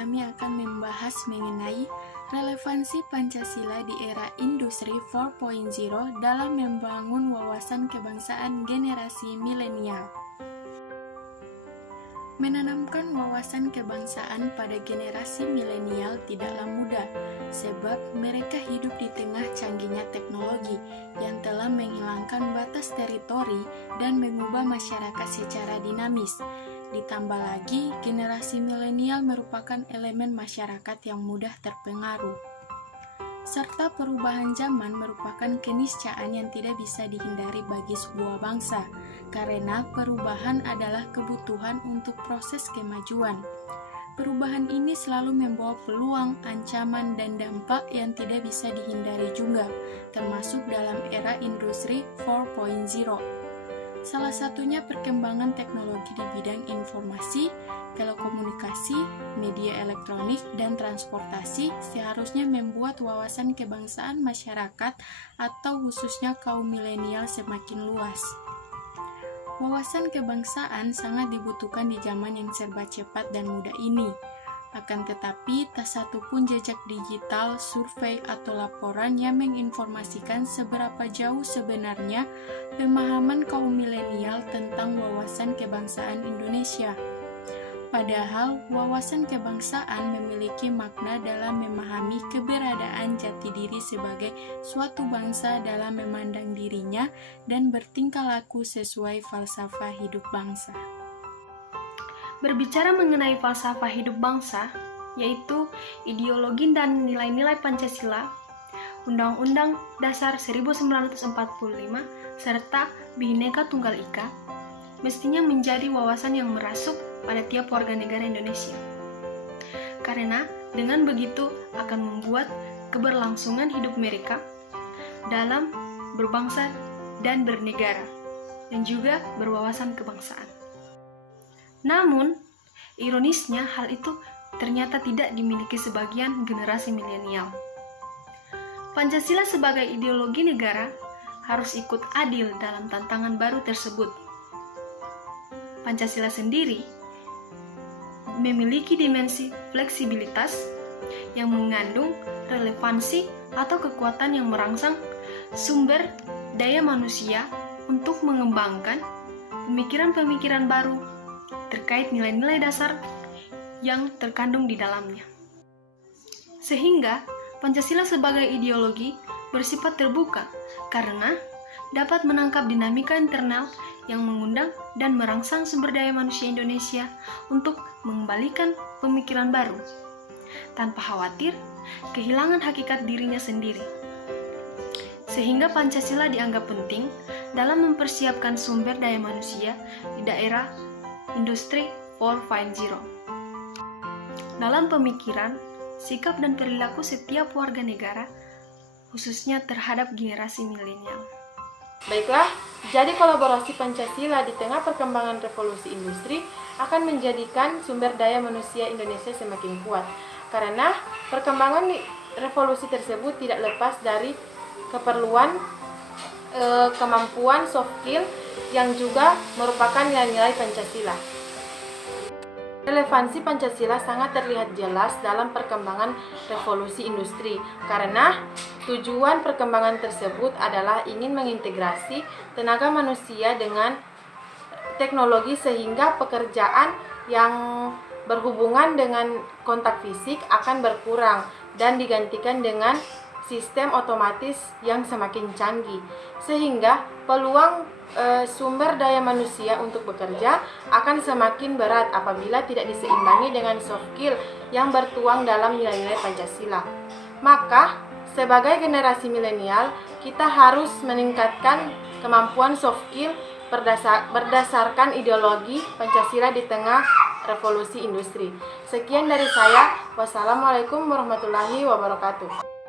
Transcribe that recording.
kami akan membahas mengenai relevansi Pancasila di era Industri 4.0 dalam membangun wawasan kebangsaan generasi milenial. Menanamkan wawasan kebangsaan pada generasi milenial tidaklah mudah, sebab mereka hidup di tengah canggihnya teknologi yang telah menghilangkan batas teritori dan mengubah masyarakat secara dinamis. Ditambah lagi, generasi milenial merupakan elemen masyarakat yang mudah terpengaruh. Serta perubahan zaman merupakan keniscayaan yang tidak bisa dihindari bagi sebuah bangsa, karena perubahan adalah kebutuhan untuk proses kemajuan. Perubahan ini selalu membawa peluang, ancaman, dan dampak yang tidak bisa dihindari juga, termasuk dalam era industri 4.0. Salah satunya perkembangan teknologi di bidang informasi, telekomunikasi, media elektronik, dan transportasi seharusnya membuat wawasan kebangsaan masyarakat atau khususnya kaum milenial semakin luas. Wawasan kebangsaan sangat dibutuhkan di zaman yang serba cepat dan mudah ini. Akan tetapi, tak satu pun jejak digital, survei, atau laporan yang menginformasikan seberapa jauh sebenarnya pemahaman kaum milenial tentang wawasan kebangsaan Indonesia. Padahal, wawasan kebangsaan memiliki makna dalam memahami keberadaan jati diri sebagai suatu bangsa dalam memandang dirinya dan bertingkah laku sesuai falsafah hidup bangsa. Berbicara mengenai falsafah hidup bangsa, yaitu ideologi dan nilai-nilai Pancasila, Undang-Undang Dasar 1945, serta Bhinneka Tunggal Ika, mestinya menjadi wawasan yang merasuk pada tiap warga negara Indonesia. Karena dengan begitu akan membuat keberlangsungan hidup mereka dalam berbangsa dan bernegara, dan juga berwawasan kebangsaan. Namun, ironisnya hal itu ternyata tidak dimiliki sebagian generasi milenial. Pancasila sebagai ideologi negara harus ikut adil dalam tantangan baru tersebut. Pancasila sendiri memiliki dimensi fleksibilitas yang mengandung relevansi atau kekuatan yang merangsang sumber daya manusia untuk mengembangkan pemikiran-pemikiran baru terkait nilai-nilai dasar yang terkandung di dalamnya. Sehingga Pancasila sebagai ideologi bersifat terbuka karena dapat menangkap dinamika internal yang mengundang dan merangsang sumber daya manusia Indonesia untuk mengembalikan pemikiran baru tanpa khawatir kehilangan hakikat dirinya sendiri. Sehingga Pancasila dianggap penting dalam mempersiapkan sumber daya manusia di daerah Industri 4.0. Dalam pemikiran, sikap dan perilaku setiap warga negara, khususnya terhadap generasi milenial. Baiklah, jadi kolaborasi Pancasila di tengah perkembangan revolusi industri akan menjadikan sumber daya manusia Indonesia semakin kuat. Karena perkembangan revolusi tersebut tidak lepas dari keperluan kemampuan soft skill yang juga merupakan nilai-nilai Pancasila. Relevansi Pancasila sangat terlihat jelas dalam perkembangan revolusi industri karena tujuan perkembangan tersebut adalah ingin mengintegrasi tenaga manusia dengan teknologi sehingga pekerjaan yang berhubungan dengan kontak fisik akan berkurang dan digantikan dengan sistem otomatis yang semakin canggih, sehingga peluang sumber daya manusia untuk bekerja akan semakin berat apabila tidak diseimbangi dengan soft skill yang bertuang dalam nilai-nilai Pancasila. Maka, sebagai generasi milenial, kita harus meningkatkan kemampuan soft skill berdasarkan ideologi Pancasila di tengah revolusi industri. Sekian dari saya. Wassalamualaikum warahmatullahi wabarakatuh.